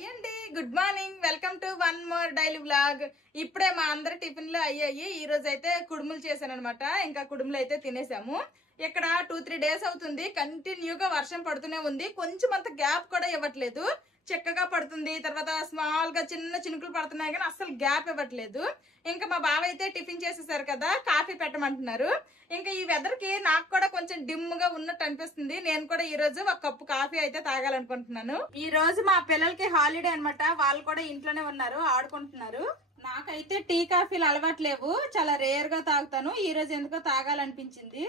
Hi అండి, good morning. Welcome to one more daily vlog. ఇప్పుడే మా అందరి టిఫిన్లు అయ్యాయి. ఈ రోజు అయితే కుడుములు చేశాను అనమాట. ఇంకా కుడుములు అయితే తినేసాము. ఇక్కడ 2-3 డేస్ అవుతుంది కంటిన్యూగా వర్షం పడుతూనే ఉంది. కొంచెం అంత గ్యాప్ కూడా ఇవ్వట్లేదు. చక్కగా పడుతుంది, తర్వాత స్మాల్ గా చిన్న చినుకులు పడుతున్నాయి కానీ అసలు గ్యాప్ ఇవ్వట్లేదు. ఇంకా మా బావ అయితే టిఫిన్ చేసేసారు కదా, కాఫీ పెట్టమంటున్నారు. ఇంకా ఈ వెదర్ కి నాకు కూడా కొంచెం డిమ్ గా ఉన్నట్టు అనిపిస్తుంది. నేను కూడా ఈ రోజు ఒక కప్పు కాఫీ అయితే తాగాలనుకుంటున్నాను. ఈ రోజు మా పిల్లలకి హాలిడే అనమాట. వాళ్ళు కూడా ఇంట్లోనే ఉన్నారు, ఆడుకుంటున్నారు. నాకైతే టీ కాఫీలు అలవాట్లేవు, చాలా రేర్ గా తాగుతాను. ఈ రోజు ఎందుకో తాగాలనిపించింది.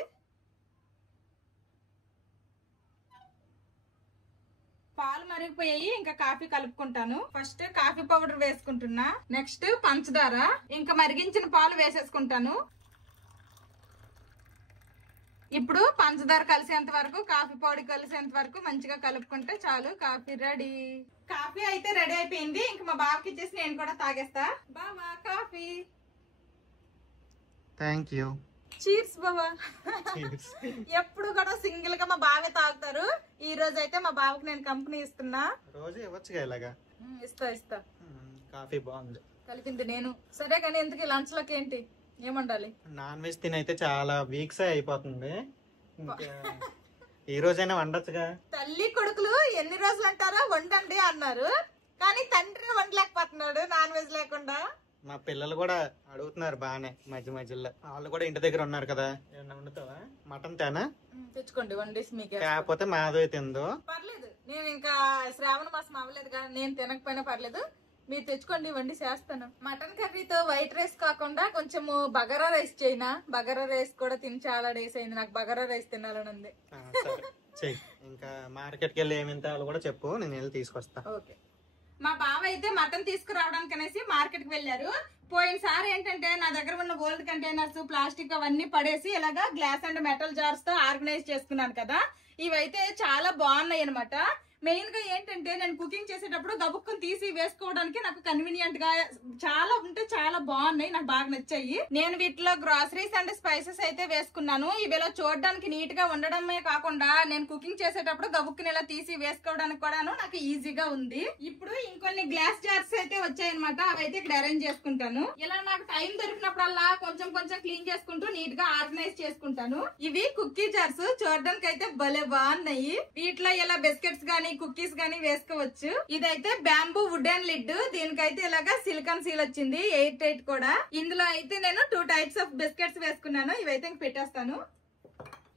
పాలు మరిగిపోయాయి, ఇంకా కాఫీ కలుపుకుంటాను. ఫస్ట్ కాఫీ పౌడర్ వేసుకుంటున్నా, నెక్స్ట్ పంచదార, ఇంకా మరిగించిన పాలు వేసేసుకుంటాను. ఇప్పుడు పంచదార కలిసేంత వరకు, కాఫీ పౌడర్ కలిసేంత వరకు మంచిగా కలుపుకుంటే చాలు, కాఫీ రెడీ. కాఫీ అయితే రెడీ అయిపోయింది. ఇంకా మా బావకి ఇచ్చేసి నేను కూడా తాగేస్తా. బావా కాఫీ. Thank you. చీర్స్ బావా. ఎప్పుడు కూడా సింగిల్ గా మా బావే తాగుతారు. ఈ రోజు అయితే మా బావకి నేను కంపెనీ ఇస్తున్నా. రోజు ఇవ్వచ్చుగా ఇలాగా. ఇస్తా. కాఫీ బాగుంది. కలిపింది నేను. సరే కానీ ఎందుకు లంచ్ లోకి ఏంటి, ఏమండాలి? నాన్ వెజ్ తినైతే చాలా వీక్స్ అయిపోతుంది. ఈ రోజైనా వండొచ్చుగా. తల్లి కొడుకులు ఎన్ని రోజులు అంటారో వండండి అన్నారు, కానీ తండ్రి వండలేకపోతున్నాడు నాన్ వెజ్ లేకుండా. మా పిల్లలు కూడా అడుగుతున్నారు బానే మధ్య మధ్యలో. వాళ్ళు కూడా ఇంటి దగ్గర ఉన్నారు కదా. ఏమన్నా వండుతావా? మటన్ తేనా? తెచ్చుకోండి, వండేసి మీకు. కాకపోతే మాధవి తిందో. పర్లేదు, నేను ఇంకా శ్రావణ మాసం అవ్వలేదు కదా, నేను తినకపోయినా పర్లేదు, మీరు తెచ్చుకోండి, వండి చేస్తాను. మటన్ కర్రీతో వైట్ రైస్ కాకుండా కొంచెము బగారా రైస్ చేయనా? బగారా రైస్ కూడా తిని చాలా డేస్ అయింది, నాకు బగారా రైస్ తినాలని ఉంది. చెయ్యి. ఇంకా మార్కెట్ కి వెళ్ళి ఏమి తేవాలో కూడా చెప్పు, నేను వెళ్ళి తీసుకొస్తా. ఓకే. మా బావ అయితే మటన్ తీసుకురావడానికి అనేసి మార్కెట్ కి వెళ్ళారు. పోయినసారి ఏంటంటే నా దగ్గర ఉన్న గోల్డ్ కంటైనర్స్, ప్లాస్టిక్ అవన్నీ పడేసి ఇలాగా గ్లాస్ అండ్ మెటల్ జార్స్ తో ఆర్గనైజ్ చేసుకున్నాను కదా. ఇవైతే చాలా బాగున్నాయి అనమాట. మెయిన్ గా ఏంటంటే నేను కుకింగ్ చేసేటప్పుడు గబుక్కుని తీసి వేసుకోవడానికి నాకు కన్వీనియంట్ గా చాలా ఉంటే చాలా బాగున్నాయి, నాకు బాగా నచ్చాయి. నేను వీటిలో గ్రాసరీస్ అండ్ స్పైసెస్ అయితే వేసుకున్నాను. ఇవి ఇలా చూడడానికి నీట్ గా ఉండడమే కాకుండా నేను కుకింగ్ చేసేటప్పుడు గబుక్కుని ఇలా తీసి వేసుకోవడానికి కూడాను నాకు ఈజీగా ఉంది. ఇప్పుడు ఇంకొన్ని గ్లాస్ జార్స్ అయితే వచ్చాయన్నమాట, అవి అయితే ఇక్కడ అరేంజ్ చేసుకుంటాను. ఇలా నాకు టైం దొరికినప్పుడల్లా కొంచెం కొంచెం క్లీన్ చేసుకుంటూ నీట్ గా ఆర్గనైజ్ చేసుకుంటాను. ఇవి కుక్కీ జార్స్, చూడడానికి అయితే భలే బాగున్నాయి. వీటిలో ఇలా బిస్కెట్స్ గానీ కుకీస్ గానీ వేసుకోవచ్చు. ఇదైతే బ్యాంబూ వుడెన్ లిడ్, దీనికైతే ఇలాగా సిలికాన్ సీల్ వచ్చింది, 8 కూడా. ఇందులో అయితే నేను 2 టైప్స్ ఆఫ్ బిస్కెట్స్ వేసుకున్నాను. ఇవైతే ఇంక పెట్టేస్తాను.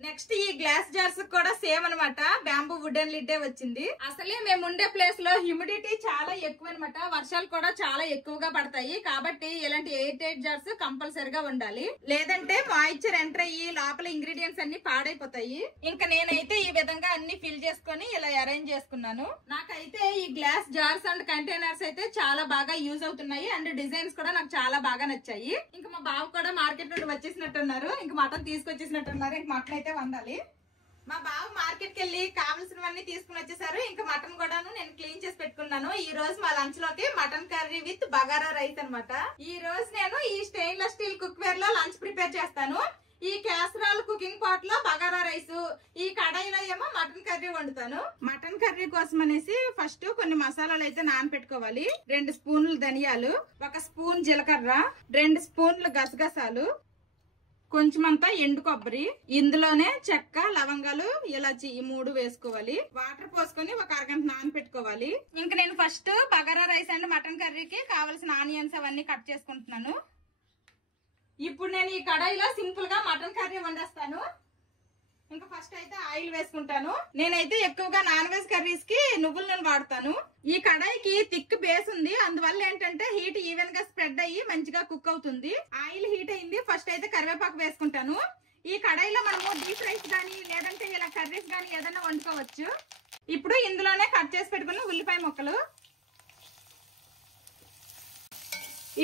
నెక్స్ట్ ఈ గ్లాస్ జార్స్ కూడా సేమ్ అనమాట, బ్యాంబూ వుడెన్ లిడ్డే వచ్చింది. అసలే మేము ఉండే ప్లేస్ లో హ్యూమిడిటీ చాలా ఎక్కువ అనమాట, వర్షాలు కూడా చాలా ఎక్కువగా పడతాయి. కాబట్టి ఇలాంటి 8 జార్స్ కంపల్సరిగా ఉండాలి, లేదంటే మాయిశ్చర్ ఎంటర్ అయ్యి లోపల ఇంగ్రీడియంట్స్ అన్ని పాడైపోతాయి. ఇంకా నేనైతే ఈ విధంగా అన్ని ఫిల్ చేసుకుని ఇలా అరేంజ్ చేసుకున్నాను. నాకైతే ఈ గ్లాస్ జార్స్ అండ్ కంటైనర్స్ అయితే చాలా బాగా యూజ్ అవుతున్నాయి, అండ్ డిజైన్స్ కూడా నాకు చాలా బాగా నచ్చాయి. ఇంకా మా బావ కూడా మార్కెట్ నుండి వచ్చేసినట్టున్నారు, ఇంకా మటన్ తీసుకొచ్చేసినట్టున్నారు. ఇంక మటన్ అయితే వండాలి. మా బావ మార్కెట్ కి వెళ్ళి కావాల్సినవన్నీ తీసుకుని వచ్చేసారు. ఇంకా మటన్ కూడాను నేను క్లీన్ చేసి పెట్టుకున్నాను. ఈ రోజు మా లంచ్ లోకి mutton curry with bagara rice అనమాట. ఈ రోజు నేను ఈ స్టెయిన్లెస్ స్టీల్ కుక్ వేర్ లో లంచ్ ప్రిపేర్ చేస్తాను. ఈ క్యాసరాల్ కుకింగ్ పాట్ లో బగారా రైస్, ఈ కడాయిలో ఏమో మటన్ కర్రీ వండుతాను. మటన్ కర్రీ కోసం అనేసి ఫస్ట్ కొన్ని మసాలాలు అయితే నానపెట్టుకోవాలి. 2 స్పూన్లు ధనియాలు, 1 స్పూన్ జీలకర్ర, 2 స్పూన్లు గసగసాలు, కొంచెమంతా ఎండు కొబ్బరి, ఇందులోనే చెక్క, లవంగాలు, ఇలాచి ఈ 3 వేసుకోవాలి. వాటర్ పోసుకొని ఒక అరగంట నానపెట్టుకోవాలి. ఇంకా నేను first bagara rice and mutton కర్రీకి కావాల్సిన ఆనియన్స్ అవన్నీ కట్ చేసుకుంటున్నాను. ఇప్పుడు నేను ఈ కడాయిలో సింపుల్ గా మటన్ కర్రీ వండేస్తాను. ఇంకా ఫస్ట్ అయితే ఆయిల్ వేసుకుంటాను. నేనైతే ఎక్కువగా నాన్ వెజ్ కర్రీస్ కి నువ్వుల నూనె వాడతాను. ఈ కడాయికి థిక్ బేస్ ఉంది, అందువల్ల ఏంటంటే హీట్ ఈవెన్ గా స్ప్రెడ్ అయ్యి మంచిగా కుక్ అవుతుంది. ఆయిల్ హీట్ అయింది, ఫస్ట్ అయితే కరివేపాకు వేసుకుంటాను. ఈ కడాయిలో మనము డీప్ రైస్ గానీ లేదంటే ఇలా కర్రీస్ గానీ ఏదైనా వండుకోవచ్చు. ఇప్పుడు ఇందులోనే కట్ చేసి పెట్టుకున్న ఉల్లిపాయ ముక్కలు.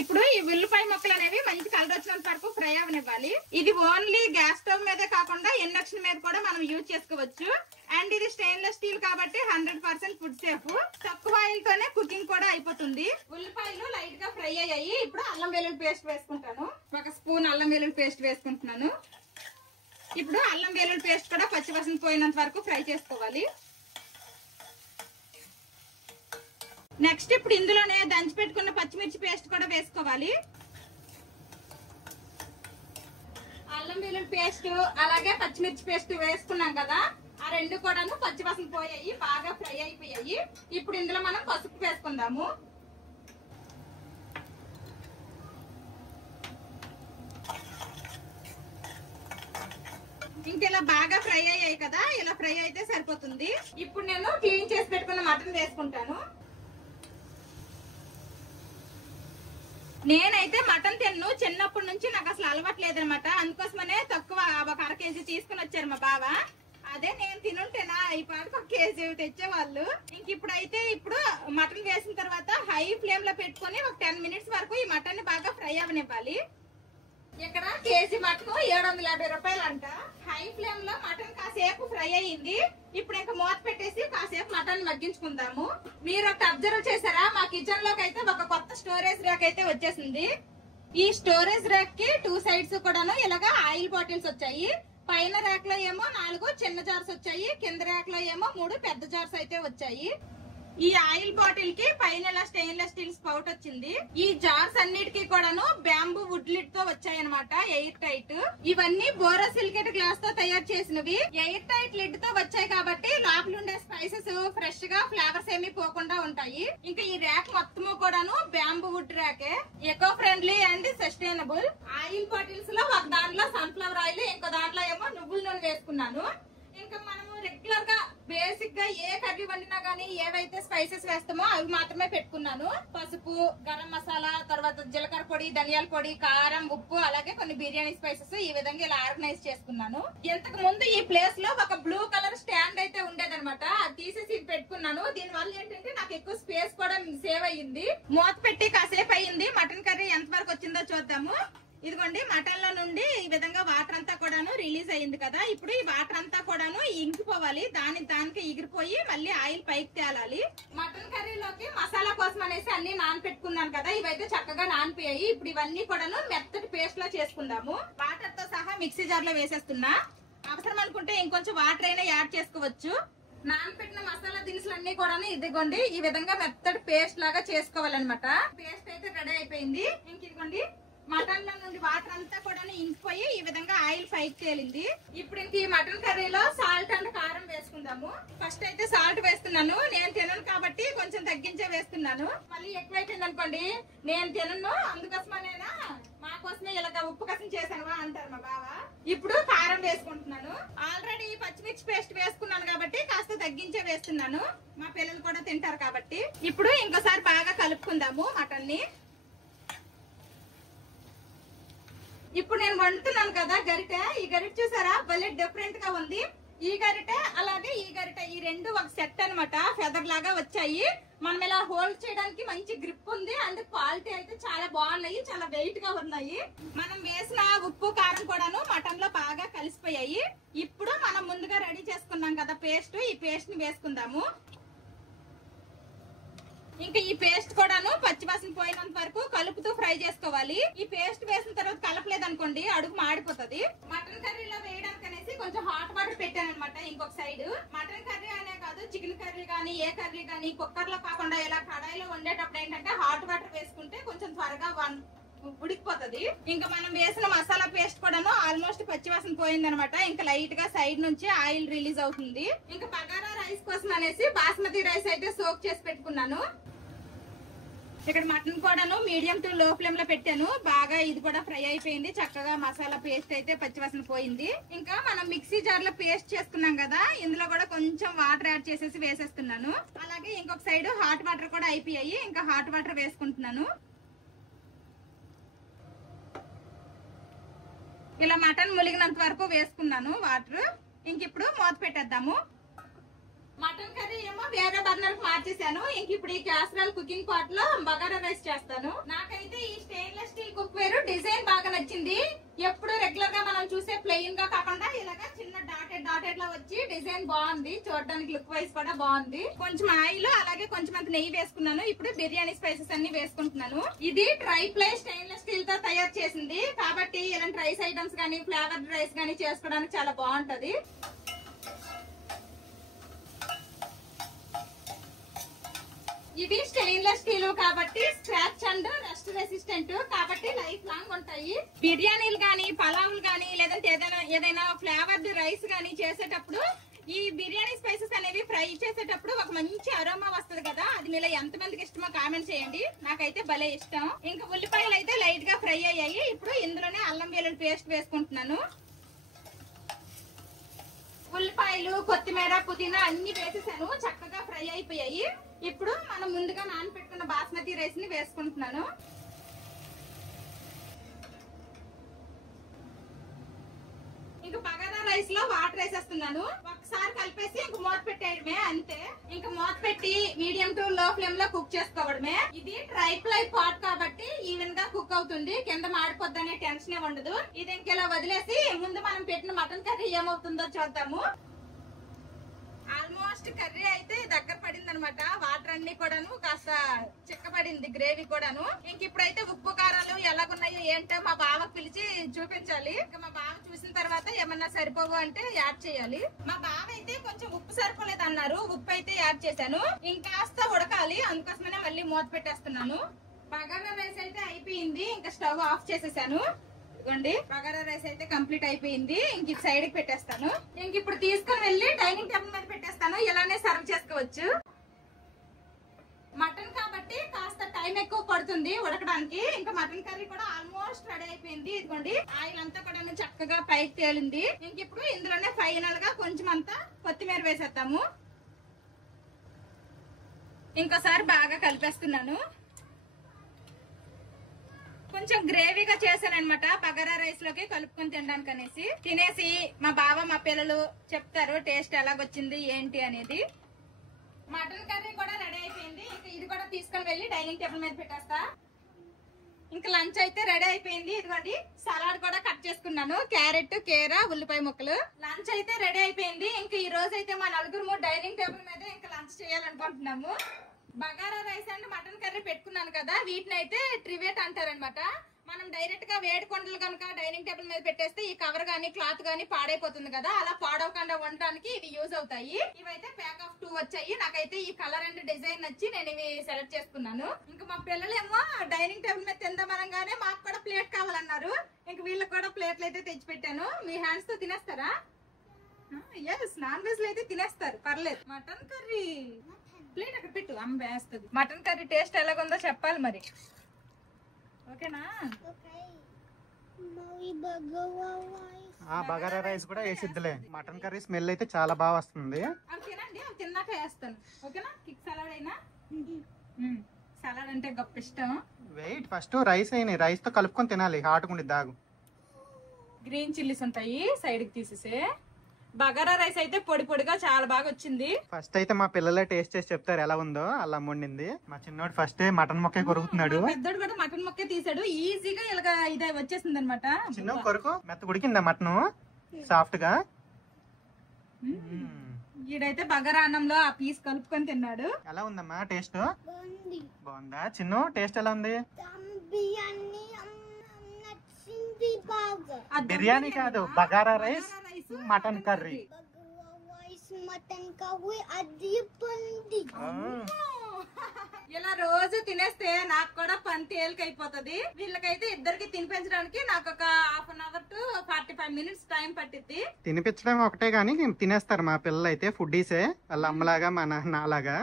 ఇప్పుడు ఈ ఉల్లిపాయ ముక్కలు అనేవి మంచి కలర్ వచ్చినంత వరకు ఫ్రై అవనివ్వాలి. ఇది ఓన్లీ గ్యాస్ స్టవ్ మీదే కాకుండా ఇండక్షన్ మీద కూడా మనం యూజ్ చేసుకోవచ్చు. అండ్ ఇది స్టెయిన్లెస్ స్టీల్ కాబట్టి 100% ఫుడ్ సేఫ్. తక్కువ ఆయిల్ తోనే కుకింగ్ కూడా అయిపోతుంది. ఉల్లిపాయలు లైట్ గా ఫ్రై అయ్యాయి. ఇప్పుడు అల్లం వెల్లుల్లి పేస్ట్ వేసుకుంటాను. 1 స్పూన్ అల్లం వెల్లుల్లి పేస్ట్ వేసుకుంటున్నాను. ఇప్పుడు అల్లం వెల్లుల్లి పేస్ట్ కూడా పచ్చివాసన పోయినంత వరకు ఫ్రై చేసుకోవాలి. నెక్స్ట్ ఇప్పుడు ఇందులోనే దంచి పెట్టుకున్న పచ్చిమిర్చి పేస్ట్ కూడా వేసుకోవాలి. అల్లం వెల్లుల్లి పేస్ట్ అలాగే పచ్చిమిర్చి పేస్ట్ వేసుకున్నాం కదా, ఆ రెండు కూడాను పచ్చివాసన పోయాయి, బాగా ఫ్రై అయిపోయాయి. ఇప్పుడు ఇందులో మనం పసుపు వేసుకుందాము. ఇంకెలా బాగా ఫ్రై అయ్యాయి కదా, ఇలా ఫ్రై అయితే సరిపోతుంది. ఇప్పుడు నేను క్లీన్ చేసి పెట్టుకున్న మటన్ వేసుకుంటాను. నేనైతే మటన్ తిన్ను, చిన్నప్పటి నుంచి నాకు అసలు అలవాటు లేదనమాట. అందుకోసమనే తక్కువ ఒక 1/2 కేజీ తీసుకుని వచ్చారు మా బావ. అదే నేను తినుంటేనా ఈ పాటికి 1 కేజీ తెచ్చేవాళ్ళు. ఇంక ఇప్పుడు మటన్ వేసిన తర్వాత హై ఫ్లేమ్ లో పెట్టుకుని ఒక 10 మినిట్స్ వరకు ఈ మటన్ ని బాగా ఫ్రై అవనివ్వాలి. ఇక్కడ కేజీ మటన్ 750 రూపాయలు అంట. హై ఫ్లేమ్ లో మటన్ కాసేపు ఫ్రై అయ్యింది. ఇప్పుడు ఇంకా మూత పెట్టేసి కాసేపు మటన్ మగ్గించుకుందాము. మీరు ఒకటి అబ్జర్వ్ చేశారా, మా కిచెన్ లోకి అయితే ఒక కొత్త స్టోరేజ్ ర్యాక్ అయితే వచ్చేసింది. ఈ స్టోరేజ్ ర్యాక్ కి 2 సైడ్స్ కూడాను ఇలాగా ఆయిల్ బాటిల్స్ వచ్చాయి. పైన ర్యాక్ లో ఏమో 4 చిన్న జార్స్ వచ్చాయి, కింద ర్యాక్ లో ఏమో 3 పెద్ద జార్స్ అయితే వచ్చాయి. ఈ ఆయిల్ బాటిల్ కి పైన స్టెయిన్లెస్ స్టీల్ స్పౌట్ వచ్చింది. ఈ జార్స్ అన్నిటికీ కూడాను బ్యాంబూ వుడ్ లిడ్ తో వచ్చాయన్నమాట, ఎయిర్ టైట్. ఇవన్నీ బోరోసిలికేట్ గ్లాస్ తో తయారు చేసినవి. ఎయిర్ టైట్ లిడ్ తో వచ్చాయి కాబట్టి లోపల ఉండే స్పైసెస్ ఫ్రెష్ గా ఫ్లేవర్స్ ఏమీ పోకుండా ఉంటాయి. ఇంకా ఈ ర్యాక్ మొత్తము కూడాను బ్యాంబూ వుడ్ ర్యాకే. Eco friendly and sustainable. Oil bottles లో ఒక దాంట్లో సన్ఫ్లవర్ ఆయిల్, ఇంకో దాంట్లో ఏమో నువ్వుల నూనె వేసుకున్నాను. ఇంకా మనము రెగ్యులర్ గా బేసిక్ గా ఏ కర్రీ వండినా గానీ ఏవైతే స్పైసెస్ వేస్తామో అవి మాత్రమే పెట్టుకున్నాను. పసుపు, గరం మసాలా, తర్వాత జీలకర్ర పొడి, ధనియాల పొడి, కారం, ఉప్పు, అలాగే కొన్ని బిర్యానీ స్పైసెస్ ఈ విధంగా ఇలా ఆర్గనైజ్ చేసుకున్నాను. ఇంతకు ముందు ఈ ప్లేస్ లో ఒక బ్లూ కలర్ స్టాండ్ అయితే ఉండేదన్నమాట, అది తీసేసి ఇది పెట్టుకున్నాను. దీని వల్ల ఏంటంటే నాకు ఎక్కువ స్పేస్ కూడా సేవ్ అయ్యింది. మూత పెట్టి కాసేపు అయ్యింది. మటన్ కర్రీ ఎంత వరకు వచ్చిందో చూద్దాము. ఇదిగోండి, మటన్ లో నుండి ఈ విధంగా వాటర్ అంతా కూడాను రిలీజ్ అయ్యింది కదా. ఇప్పుడు ఈ వాటర్ అంతా కూడాను ఇంకిపోవాలి, దానికి ఎగిరిపోయి మళ్ళీ ఆయిల్ పైకి తేలాలి. మటన్ కర్రీలోకి మసాలా కోసం అనేసి అన్ని నానపెట్టుకున్నాను కదా, ఇవైతే చక్కగా నానిపోయాయి. ఇప్పుడు ఇవన్నీ కూడాను మెత్తటి పేస్ట్ లా చేసుకుందాము. వాటర్ తో సహా మిక్సీ జార్ లో వేసేస్తున్నా. అవసరం అనుకుంటే ఇంకొంచెం వాటర్ అయినా యాడ్ చేసుకోవచ్చు. నానపెట్టిన మసాలా దినుసులు అన్ని కూడాను ఇదిగోండి ఈ విధంగా మెత్తటి పేస్ట్ లాగా చేసుకోవాలన్నమాట. పేస్ట్ అయితే రెడీ అయిపోయింది. ఇంక ఇదిగోండి మటన్ లో నుండి వాటర్ అంతా కూడా ఇంకిపోయి ఈ విధంగా ఆయిల్ పైకి తేలింది. ఇప్పుడు ఇంక ఈ మటన్ కర్రీలో సాల్ట్ అండ్ కారం వేసుకుందాము. ఫస్ట్ అయితే సాల్ట్ వేస్తున్నాను. నేను తినను కాబట్టి కొంచెం తగ్గించే వేస్తున్నాను. మళ్ళీ ఎక్కువైపోయింది అనుకోండి, నేను తినను, అందుకోసమనేనా మా కోసమే ఇలాగ ఉప్పు కసం చేశాను అంటారు మా బావ. ఇప్పుడు కారం వేసుకుంటున్నాను. ఆల్రెడీ పచ్చిమిర్చి పేస్ట్ వేసుకున్నాను కాబట్టి కాస్త తగ్గించే వేస్తున్నాను, మా పిల్లలు కూడా తింటారు కాబట్టి. ఇప్పుడు ఇంకోసారి బాగా కలుపుకుందాము మటన్ ని. ఇప్పుడు నేను వండుతున్నాను కదా గరిటె, ఈ గరిటె చూసారా భలే డిఫరెంట్ గా ఉంది. ఈ గరిటె అలాగే ఈ గరిటె ఈ రెండు ఒక సెట్ అన్నమాట, ఫెదర్ లాగా వచ్చాయి. మనం ఇలా హోల్డ్ చేయడానికి మంచి గ్రిప్ ఉంది, అండ్ క్వాలిటీ అయితే చాలా బాగున్నాయి, చాలా వెయిట్ గా ఉన్నాయి. మనం వేసిన ఉప్పు కారం కూడాను మటన్ లో బాగా కలిసిపోయాయి. ఇప్పుడు మనం ముందుగా రెడీ చేసుకున్నాం కదా పేస్ట్, ఈ పేస్ట్ ని వేసుకుందాము. ఇంకా ఈ పేస్ట్ కూడాను పచ్చివాసన పోయినంత వరకు కలుపుతూ ఫ్రై చేసుకోవాలి. ఈ పేస్ట్ వేసిన తర్వాత కలపలేదు అనుకోండి అడుగు మాడిపోతుంది. మటన్ కర్రీలో వేయడానికి అనేసి కొంచెం హాట్ వాటర్ పెట్టాను అనమాట ఇంకొక సైడ్. మటన్ కర్రీ అనే కాదు, చికెన్ కర్రీ గానీ ఏ కర్రీ గానీ కుక్కర్ లో కాకుండా ఇలా కడాయిలో వండేటప్పుడు ఏంటంటే హాట్ వాటర్ వేసుకుంటే కొంచెం త్వరగా ఉడికిపోతుంది. ఇంకా మనం వేసిన మసాలా పేస్ట్ కూడాను ఆల్మోస్ట్ పచ్చివాసన పోయిందనమాట. ఇంకా లైట్ గా సైడ్ నుంచి ఆయిల్ రిలీజ్ అవుతుంది. ఇంకా బగారా రైస్ కోసం అనేసి బాస్మతి రైస్ అయితే సోక్ చేసి పెట్టుకున్నాను. ఇక్కడ మటన్ కూడాను మీడియం టు లో ఫ్లేమ్ లో పెట్టాను. బాగా ఇది కూడా ఫ్రై అయిపోయింది, చక్కగా మసాలా పేస్ట్ అయితే పచ్చివాసన పోయింది. ఇంకా మనం మిక్సీ జార్ లో పేస్ట్ చేసుకున్నాం కదా, ఇందులో కూడా కొంచెం వాటర్ యాడ్ చేసేసి వేసేస్తున్నాను. అలాగే ఇంకొక సైడ్ హాట్ వాటర్ కూడా అయిపోయాయి, ఇంకా హాట్ వాటర్ వేసుకుంటున్నాను. ఇలా మటన్ ములిగినంత వరకు వేసుకున్నాను వాటర్. ఇంక ఇప్పుడు మూత పెట్టేద్దాము. మటన్ కర్రీ ఏమో వేరే బర్నర్ మార్చేసాను. ఇంక ఇప్పుడు ఈ క్యాసరల్ కుకింగ్ పాట్ లో బగారా రైస్ చేస్తాను. నాకైతే ఈ stainless steel cookware design బాగా నచ్చింది. ఎప్పుడు రెగ్యులర్ గా మనం చూసే ప్లెయిన్ గా కాకుండా ఇలాగా చిన్న డాటెడ్ లా వచ్చి డిజైన్ బాగుంది, చూడడానికి లుక్ వైజ్ కూడా బాగుంది. కొంచెం ఆయిల్ అలాగే కొంచెం అంత నెయ్యి వేసుకున్నాను. ఇప్పుడు బిర్యానీ స్పైసెస్ అన్ని వేసుకుంటున్నాను. ఇది ట్రై ప్లై స్టెయిన్లెస్ స్టీల్ తో తయారు చేసింది కాబట్టి ఇలాంటి రైస్ ఐటమ్స్ గానీ ఫ్లేవర్డ్ రైస్ గానీ చేసుకోవడానికి చాలా బాగుంటది. ఇవి స్టెయిన్లెస్ స్టీల్ కాబట్టి స్క్రాచ్ అండ్ రస్ట్ రెసిస్టెంట్ కాబట్టి లైఫ్ లాంగ్ ఉంటాయి. బిర్యానీలు గానీ, పలావులు గానీ, లేదంటే ఏదైనా ఫ్లేవర్డ్ రైస్ గానీ చేసేటప్పుడు ఈ బిర్యానీ స్పైసెస్ అనేవి ఫ్రై చేసేటప్పుడు ఒక మంచి అరోమా వస్తుంది కదా. అది మీలో ఎంత మందికి ఇష్టమో కామెంట్ చేయండి. నాకైతే భలే ఇష్టం. ఇంకా ఉల్లిపాయలు అయితే లైట్ గా ఫ్రై అయ్యాయి. ఇప్పుడు ఇందులోనే అల్లం వెల్లుల్లి పేస్ట్ వేసుకుంటున్నాను. ఉల్లిపాయలు, కొత్తిమీర, పుదీనా అన్ని వేసేసాను. చక్కగా ఫ్రై అయిపోయాయి. ఇప్పుడు మనం ముందుగా నానబెట్టుకున్న బాస్మతి రైస్ ని వేసుకుంటున్నాను. ఇంకా బగారా రైస్ లో వాటర్ వేసేస్తున్నాను. ఒకసారి కలిపేసి ఇంక మూత పెట్టేయడమే, అంతే. ఇంకా మూత పెట్టి మీడియం టు లో ఫ్లేమ్ లో కుక్ చేసుకోవడమే. ఇది ట్రైప్లై పాట్ కాబట్టి ఈవెన్ గా కుక్ అవుతుంది. కింద మాడిపోద్దనే టెన్షన్ ఉండదు. ఇది ఇంకెలా వదిలేసి ముందు మనం పెట్టిన మటన్ కర్రీ ఏమవుతుందో చూద్దాము. ఆల్మోస్ట్ కర్రీ అయితే దగ్గర పడింది అనమాట. వాటర్ అన్ని కూడాను కాస్త చిక్కపడింది, గ్రేవీ కూడాను. ఇంక ఇప్పుడైతే ఉప్పు కారాలు ఎలాగున్నాయో ఏంటో మా బావకు పిలిచి చూపించాలి. ఇంకా మా బావ చూసిన తర్వాత ఏమన్నా సరిపోవు అంటే యాడ్ చేయాలి. మా బావ అయితే కొంచెం ఉప్పు సరిపోలేదు అన్నారు. ఉప్పు అయితే యాడ్ చేశాను. ఇంకాస్త ఉడకాలి, అందుకోసమనే మళ్ళీ మూత పెట్టేస్తున్నాను. బగారా రైస్ అయితే అయిపోయింది. ఇంకా స్టవ్ ఆఫ్ చేసేసాను. ఇదిగోండి, బగారా రైస్ అయితే కంప్లీట్ అయిపోయింది. ఇంక సైడ్ కి పెట్టేస్తాను. ఇంక ఇప్పుడు తీసుకుని వెళ్ళి డైనింగ్ టేబుల్ మీద పెట్టేస్తాను. ఇలానే సర్వ్ చేసుకోవచ్చు. మటన్ కాబట్టి కాస్త టైం ఎక్కువ పడుతుంది ఉడకడానికి. ఇంకా మటన్ కర్రీ కూడా ఆల్మోస్ట్ రెడీ అయిపోయింది. ఇదిగోండి, ఆయిల్ అంతా కూడా చక్కగా పైకి తేలింది. ఇంక ఇప్పుడు ఇందులోనే ఫైనల్ గా కొంచెం అంతా కొత్తిమీర వేసేద్దాము. ఇంకోసారి బాగా కలిపేస్తున్నాను. కొంచెం గ్రేవీగా చేశాను అనమాట బగారా రైస్ లోకి కలుపుకొని తినడానికి అనేసి. తినేసి మా బావ మా పిల్లలు చెప్తారు టేస్ట్ ఎలాగొచ్చింది ఏంటి అనేది. మటన్ కర్రీ కూడా రెడీ అయిపోయింది. ఇంకా ఇది కూడా తీసుకొని వెళ్ళి డైనింగ్ టేబుల్ మీద పెట్టేస్తా. ఇంకా లంచ్ అయితే రెడీ అయిపోయింది. ఇదిగోండి, సలాడ్ కూడా కట్ చేసుకున్నాను. క్యారెట్, కీర, ఉల్లిపాయ ముక్కలు. లంచ్ అయితే రెడీ అయిపోయింది. ఇంకా ఈ రోజు అయితే మా నలుగురు డైనింగ్ టేబుల్ మీద ఇంకా లంచ్ చేయాలనుకుంటున్నాము. Bagara rice and mutton curry పెట్టుకున్నాను కదా, వీటిని అయితే ట్రివేట్ అంటారనమాట. మనం డైరెక్ట్ గా వేడి కొండలు కనుక డైనింగ్ టేబుల్ మీద పెట్టేస్తే ఈ కవర్ గానీ క్లాత్ గానీ పాడైపోతుంది కదా. అలా పాడవకుండా ఉండడానికి ఇవి యూజ్ అవుతాయి. ఇవైతే ప్యాక్ ఆఫ్ 2 వచ్చాయి. నాకైతే ఈ కలర్ అండ్ డిజైన్ నచ్చి నేను ఇవి సెలెక్ట్ చేసుకున్నాను. ఇంకా మా పిల్లలేమో డైనింగ్ టేబుల్ మీద తిందామనగానే మాకు కూడా ప్లేట్ కావాలన్నారు. ఇంక వీళ్ళకి కూడా ప్లేట్లు అయితే తెచ్చి పెట్టాను. మీ హ్యాండ్స్ తో తినేస్తారా? ఎస్, నాన్ వెజ్ లో అయితే తినేస్తారు, పర్లేదు. మటన్ కర్రీ ప్లేట్ అక్కడ పెట్టు, అమ్మ వేస్తుంది. మటన్ కర్రీ టేస్ట్ ఎలాగుందో చెప్పాలి మరి, ఓకేనా? బగారా రైస్ కూడా వేసిద్దిలే. మటన్ కర్రీ స్మెల్ అయితే చాలా బాగా వస్తుంది. అవి తినండి, అవి తిన్నాక వేస్తాను, ఓకేనా? కిక్ సలాడ్ అయినా, సలాడ్ అంటే గొప్ప ఇష్టం. వెయిట్, ఫస్ట్ రైస్ అయినాయి, రైస్ తో కలుపుకొని తినాలి. హాట్ ఉండి దాగు. గ్రీన్ చిల్లీస్ ఉంటాయి, సైడ్ కి తీసేసే. బగారా రైస్ అయితే పొడి పొడిగా చాలా బాగా వచ్చింది. ఫస్ట్ అయితే మా పిల్లలే టేస్ట్ చేసి చెప్తారు ఎలా ఉందో. అలా వండింది మా చిన్నోడు. ఫస్ట్ మటన్ మొక్కే కొరుకుతున్నాడు. పెద్దోడు కూడా మటన్ మొక్కే తీసాడు. ఈజీగా ఇలాగా ఇదే వచ్చేసింది అనమాట. చిన్న కొరకు మెత్త ఉడికిందా మటన్ సాఫ్ట్ గా. ఈడైతే బగారా అన్నంలో ఆ పీస్ కలుపుకొని తిన్నాడు. ఎలా ఉందమ్మా టేస్ట్? బాగుందా చిన్న? టేస్ట్ ఎలా ఉంది? బిర్యానీ కాదు, బగారా రైస్ మటన్ కర్రీ. ఇలా రోజు తినేస్తే నాకు కూడా పంతి ఏలికైపోతుంది. వీళ్ళకైతే ఇద్దరికి తినిపించడానికి నాకు ఒక 1/2 అవర్ to 45 minutes టైం పట్టిద్ది. తినిపించడం ఒకటే గానీ తినేస్తారు మా పిల్లలు అయితే. ఫుడ్డీసే, వాళ్ళ అమ్మలాగా మా నాలాగా.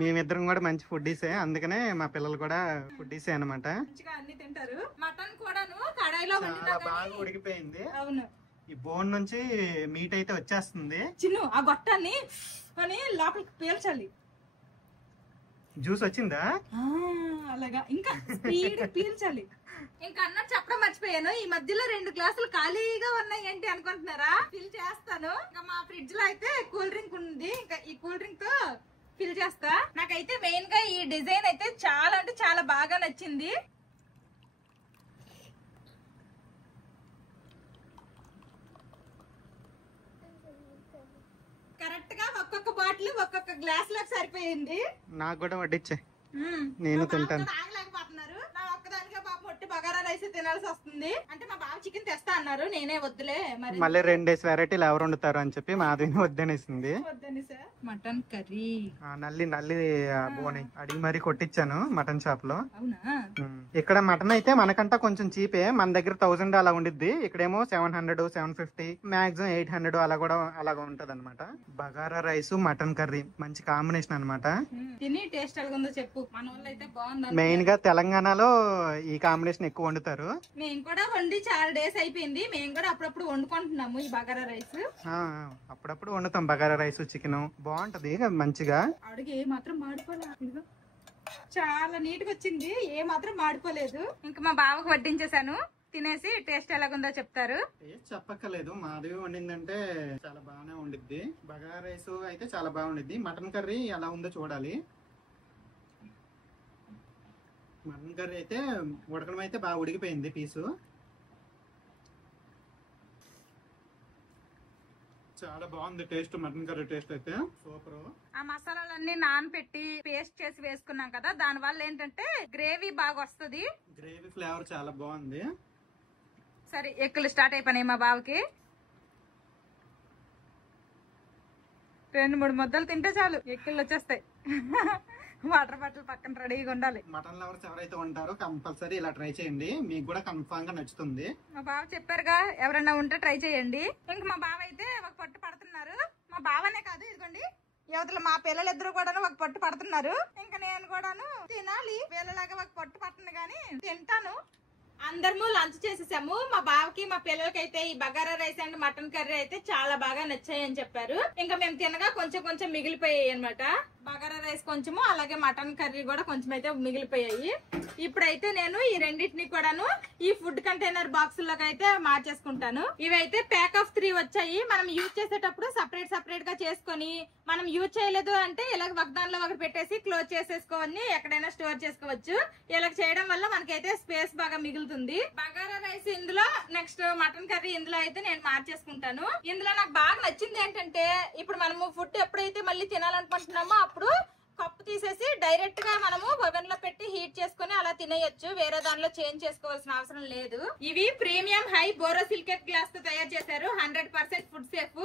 మేమిద్దరం కూడా మంచి ఫుడ్డీసే, అందుకనే మా పిల్లలు కూడా ఫుడ్డీసే అనమాట. మంచిగా అన్ని తింటారు. మటన్ కూడాను కడాయిలో బాగా ఉడికిపోయింది. అవును, ఈ బోన్ నుంచి మీట్ అయితే వచ్చేస్తుంది. చిన్ను ఆ గొట్టాన్ని అని లోపలికి పీల్చాలి. జ్యూస్ వచ్చిందా? అలాగా ఇంకా స్పీడ్ పీల్చాలి. ఇంకా అన్నం చెప్పడం మర్చిపోయాను. ఈ మధ్యలో 2 గ్లాసులు ఖాళీగా ఉన్నాయి ఏంటి అనుకుంటున్నారా? ఫిల్ చేస్తాను. ఇంకా మా ఫ్రిడ్జ్ లో అయితే కూల్ డ్రింక్ ఉంది. ఇంకా ఈ కూల్ డ్రింక్ తో ఫిల్ చేస్తా. నాకైతే మెయిన్ గా ఈ డిజైన్ అయితే చాలా అంటే చాలా బాగా నచ్చింది. కరెక్ట్ గా ఒక్కొక్క బాటిల్ ఒక్కొక్క గ్లాస్ లోకి సరిపోయింది. నాకు కూడా వడ్డిచ్చే, నేను తింటాను. ఆగలేకపోతున్నారు. నా ఒక్కదానిగా పాపం ఒట్టి బగారా రైస్ తినాల్సి వస్తుంది. అంటే మా బావ చికెన్ తెస్తా అన్నారు, నేనే వద్దులే మరి మళ్ళీ 2 వెరైటీలు ఎవరు వండుతారు అని చెప్పి మాధవిని వద్దనేసింది. వద్దని సార్. మటన్ కర్రీ నల్లి బోని అడిగి మరీ కొట్టించాను మటన్ షాప్ లో. అవునా? ఇక్కడ మటన్ అయితే మనకంటా కొంచెం చీపే, మన దగ్గర 1000 అలా ఉండిద్ది, ఇక్కడేమో 700 750 మాక్సిమం 800 అలాగా ఉంటది అనమాట. బగారా రైస్ మటన్ కర్రీ మంచి కాంబినేషన్ అనమాట. తిని టేస్ట్ ఎలాగుందో చెప్పు. మన వాళ్ళు అయితే బాగుంది. మెయిన్ గా తెలంగాణలో ఈ కాంబినేషన్ ఎక్కువ వండుతారు. మేము కూడా వండి చాలా డేస్ అయిపోయింది, మేము కూడా అప్పుడప్పుడు వండుకుంటున్నాము ఈ బగారా రైస్. అప్పుడప్పుడు వండుతాం బగారా రైస్ చికెన్, బాగుంటది మంచిగా. అడిగి ఏ మాత్రం మాడిపోలేదు, చాలా నీట్ గా వచ్చింది, ఏ మాత్రం మాడిపోలేదు. ఇంకా మా బావకు వడ్డించేసాను, తినేసి టేస్ట్ ఎలాగుందో చెప్తారు. చెప్పక్కర్లేదు, మాధవి వండిందంటే చాలా బాగానే ఉండిద్ది. బగారా రైస్ అయితే చాలా బాగుండిద్ది. మటన్ కర్రీ ఎలా ఉందో చూడాలి. మటన్ కర్రీ అయితే ఉడకడం అయితే బాగా ఉడికిపోయింది పీసు, చాలా బాగుంది టేస్ట్. మటన్ కర్రీ టేస్ట్ అయితే సూపర్. ఆ మసాలాలన్నీ నానబెట్టి పేస్ట్ చేసి వేసుకున్నాం కదా, దాని వల్ల ఏంటంటే గ్రేవీ బాగా వస్తుంది, గ్రేవీ ఫ్లేవర్ చాలా బాగుంది. సరే ఎక్కులు స్టార్ట్ అయిపోయినాయి మా బావకి. 2-3 ముద్దలు తింటే చాలు ఎక్కులు వచ్చేస్తాయి. వాటర్ బాటిల్ పక్కన రెడీగా ఉండాలి. మటన్ లవర్స్ ఎవరైతే ఉంటారో కంపల్సరీ ఇలా ట్రై చేయండి, మీకు కూడా కన్ఫామ్ గా నచ్చుతుంది. మా బావ చెప్పారుగా, ఎవరైనా ఉంటే ట్రై చేయండి. ఇంక మా బావ అయితే ఒక పట్టు పడుతున్నారు. మా బావనే కాదు, ఇదిగోండి యువతలు మా పిల్లలిద్దరు కూడా ఒక పట్టు పడుతున్నారు. ఇంకా నేను కూడాను తినాలి, వీళ్ళలాగా ఒక పట్టు పట్టను గానీ తింటాను. అందరము లంచ్ చేసేసాము. మా బావకి మా పిల్లలకి అయితే ఈ bagara rice and mutton curry అయితే చాలా బాగా నచ్చాయి అని చెప్పారు. ఇంకా మేము తినగా కొంచెం మిగిలిపోయాయి అనమాట. బగారా రైస్ కొంచెము, అలాగే మటన్ కర్రీ కూడా కొంచెం అయితే మిగిలిపోయాయి. ఇప్పుడైతే నేను ఈ రెండింటిని కూడాను ఈ ఫుడ్ కంటైనర్ బాక్స్ లోకి అయితే మార్చేసుకుంటాను. ఇవైతే ప్యాక్ ఆఫ్ 3 వచ్చాయి. మనం యూజ్ చేసేటప్పుడు సపరేట్ గా చేసుకొని, మనం యూజ్ చేయలేదు అంటే ఇలా ఒకదానిలో ఒకటి పెట్టేసి క్లోజ్ చేసేసుకోవని ఎక్కడైనా స్టోర్ చేసుకోవచ్చు. ఇలా చేయడం వల్ల మనకైతే స్పేస్ బాగా మిగులుతుంది. బగారా రైస్ ఇందులో, నెక్స్ట్ మటన్ కర్రీ ఇందులో అయితే నేను మార్చేసుకుంటాను. ఇందులో నాకు బాగా నచ్చింది ఏంటంటే, ఇప్పుడు మనము ఫుడ్ ఎప్పుడైతే మళ్ళీ తినాలనుకుంటున్నామో అప్పుడు కప్పు తీసేసి డైరెక్ట్ గా మనము ఓవెన్ లో పెట్టి హీట్ చేసుకుని అలా తినేయొచ్చు, వేరే దానిలో చేంజ్ చేసుకోవాల్సిన అవసరం లేదు. ఇవి ప్రీమియం హై బోరోసిలికేట్ గ్లాస్ తో తయారు చేశారు. 100% food safe,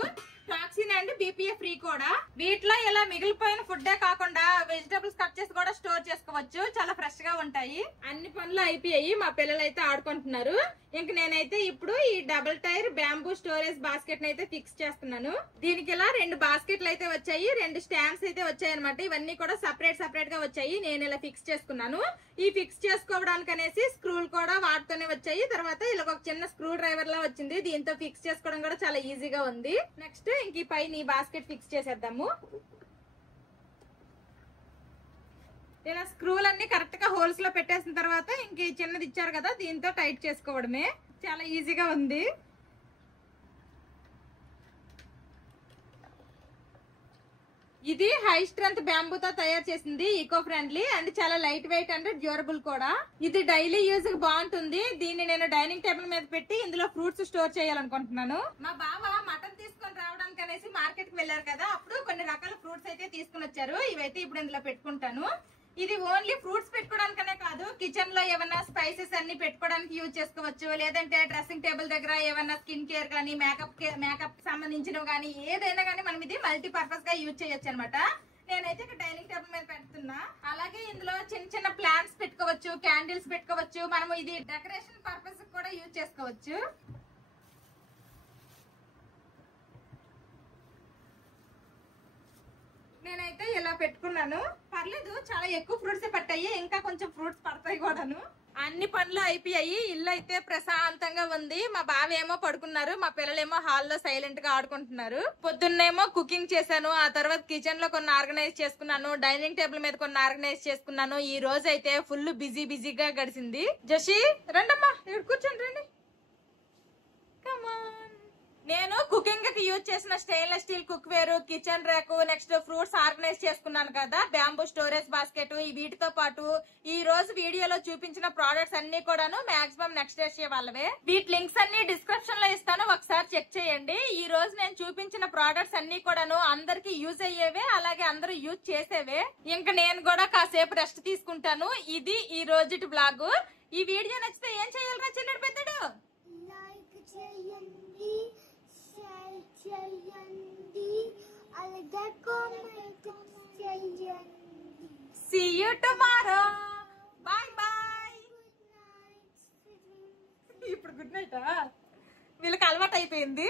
toxin and BPA free కూడా. వీటిలో ఇలా మిగిలిపోయిన ఫుడ్డే కాకుండా వెజిటబుల్స్ కట్ చేసి కూడా స్టోర్ చేసుకోవచ్చు, చాలా ఫ్రెష్ గా ఉంటాయి. అన్ని పనులు అయిపోయాయి, మా పిల్లలు అయితే ఆడుకుంటున్నారు. ఇంక నేనైతే ఇప్పుడు ఈ double tier bamboo storage basket అయితే ఫిక్స్ చేస్తున్నాను. దీనికి ఇలా 2 బాస్కెట్లు అయితే వచ్చాయి, 2 స్టాండ్స్ అయితే వచ్చాయి అనమాట. ఇవన్నీ కూడా సపరేట్ గా వచ్చాయి. నేను ఇలా ఫిక్స్ చేసుకున్నాను. ఈ ఫిక్స్ చేసుకోవడానికి అనేసి స్క్రూలు కూడా వాటితోనే వచ్చాయి. తర్వాత ఇలా ఒక చిన్న స్క్రూ డ్రైవర్ లా వచ్చింది, దీంతో ఫిక్స్ చేసుకోవడం కూడా చాలా ఈజీగా ఉంది. నెక్స్ట్ ఇంక ఈ పైన ఈ బాస్కెట్ ఫిక్స్ చేసేద్దాము. ఇలా స్క్రూలన్నీ కరెక్ట్ గా హోల్స్ లో పెట్టేసిన తర్వాత ఇంక ఈ చిన్నది ఇచ్చారు కదా, దీంతో టైట్ చేసుకోవడమే, చాలా ఈజీగా ఉంది. ఇది హై స్ట్రెంత్ బ్యాంబూతో తయారు చేసింది, ఈకో ఫ్రెండ్లీ అండ్ చాలా లైట్ వెయిట్ అండ్ డ్యూరబుల్ కూడా. ఇది డైలీ యూజ్ కి బాగుంటుంది. దీన్ని నేను డైనింగ్ టేబుల్ మీద పెట్టి ఇందులో ఫ్రూట్స్ స్టోర్ చేయాలనుకుంటున్నాను. మా బావ మటన్ తీసుకొని రావడానికి అనేసి మార్కెట్ కి వెళ్ళారు కదా, అప్పుడు కొన్ని రకాల ఫ్రూట్స్ అయితే తీసుకుని వచ్చారు. ఇవైతే ఇప్పుడు ఇందులో పెట్టుకుంటాను. ఇది ఓన్లీ ఫ్రూట్స్ పెట్టుకోవడానికనే కాదు, కిచెన్ లో ఏమైనా స్పైసెస్ అన్ని పెట్టుకోవడానికి యూజ్ చేసుకోవచ్చు, లేదంటే డ్రెస్సింగ్ టేబుల్ దగ్గర ఏమైనా స్కిన్ కేర్ గానీ మేకప్ సంబంధించినవి గానీ ఏదైనా గానీ మనం ఇది మల్టీపర్పస్ గా యూజ్ చేయొచ్చు అనమాట. నేనైతే ఇక్కడ డైనింగ్ టేబుల్ మీద పెడుతున్నా. అలాగే ఇందులో చిన్న ప్లాంట్స్ పెట్టుకోవచ్చు, క్యాండిల్స్ పెట్టుకోవచ్చు. మనము ఇది డెకరేషన్ పర్పస్ కూడా యూజ్ చేసుకోవచ్చు. నేనైతే ఇలా పెట్టుకున్నాను, పర్లేదు, చాలా ఎక్కువ ఫ్రూట్స్ పట్టాయి, ఇంకా కొంచెం ఫ్రూట్స్ పడతాయి కూడాను. అన్ని పనులు అయిపోయాయి, ఇల్లు అయితే ప్రశాంతంగా ఉంది. మా బావ ఏమో పడుకున్నారు, మా పిల్లలేమో హాల్లో సైలెంట్ గా ఆడుకుంటున్నారు. పొద్దున్నేమో కుకింగ్ చేశాను, ఆ తర్వాత కిచెన్ లో కొన్ని ఆర్గనైజ్ చేసుకున్నాను, డైనింగ్ టేబుల్ మీద కొన్ని ఆర్గనైజ్ చేసుకున్నాను. ఈ రోజు అయితే ఫుల్ బిజీగా గడిచింది. జషి రండమ్మా, ఇక్కడ కూర్చోండి, రండి. కమాన్. నేను కుకింగ్ కి యూజ్ చేసిన stainless steel cookware, kitchen rack, next fruits organise చేసుకున్నాను కదా, బ్యాంబూ స్టోరేజ్ బాస్కెట్, ఈ వీటితో పాటు ఈ రోజు వీడియోలో చూపించిన ప్రొడక్ట్స్ అన్ని కూడాను మాక్సిమం నెక్స్ట్ డే వాళ్ళవే. వీటి లింక్స్ అన్ని డిస్క్రిప్షన్ లో ఇస్తాను, ఒకసారి చెక్ చేయండి. ఈ రోజు నేను చూపించిన ప్రొడక్ట్స్ అన్ని కూడాను అందరికి యూజ్ అయ్యేవే, అలాగే అందరూ యూజ్ చేసేవే. ఇంకా నేను కూడా కాసేపు రెస్ట్ తీసుకుంటాను. ఇది ఈ రోజుటి బ్లాగ్. ఈ వీడియో నచ్చితే ఏం చేయాలరా చిన్నడు పెద్దడు? లైక్ చేయండి, షేర్ చేయండి, అలాగే కామెంట్ చేయండి. See you tomorrow. Bye bye. Good night. ఇప్పుడు గుడ్ నైటా? వీళ్ళకి అలవాటు అయిపోయింది.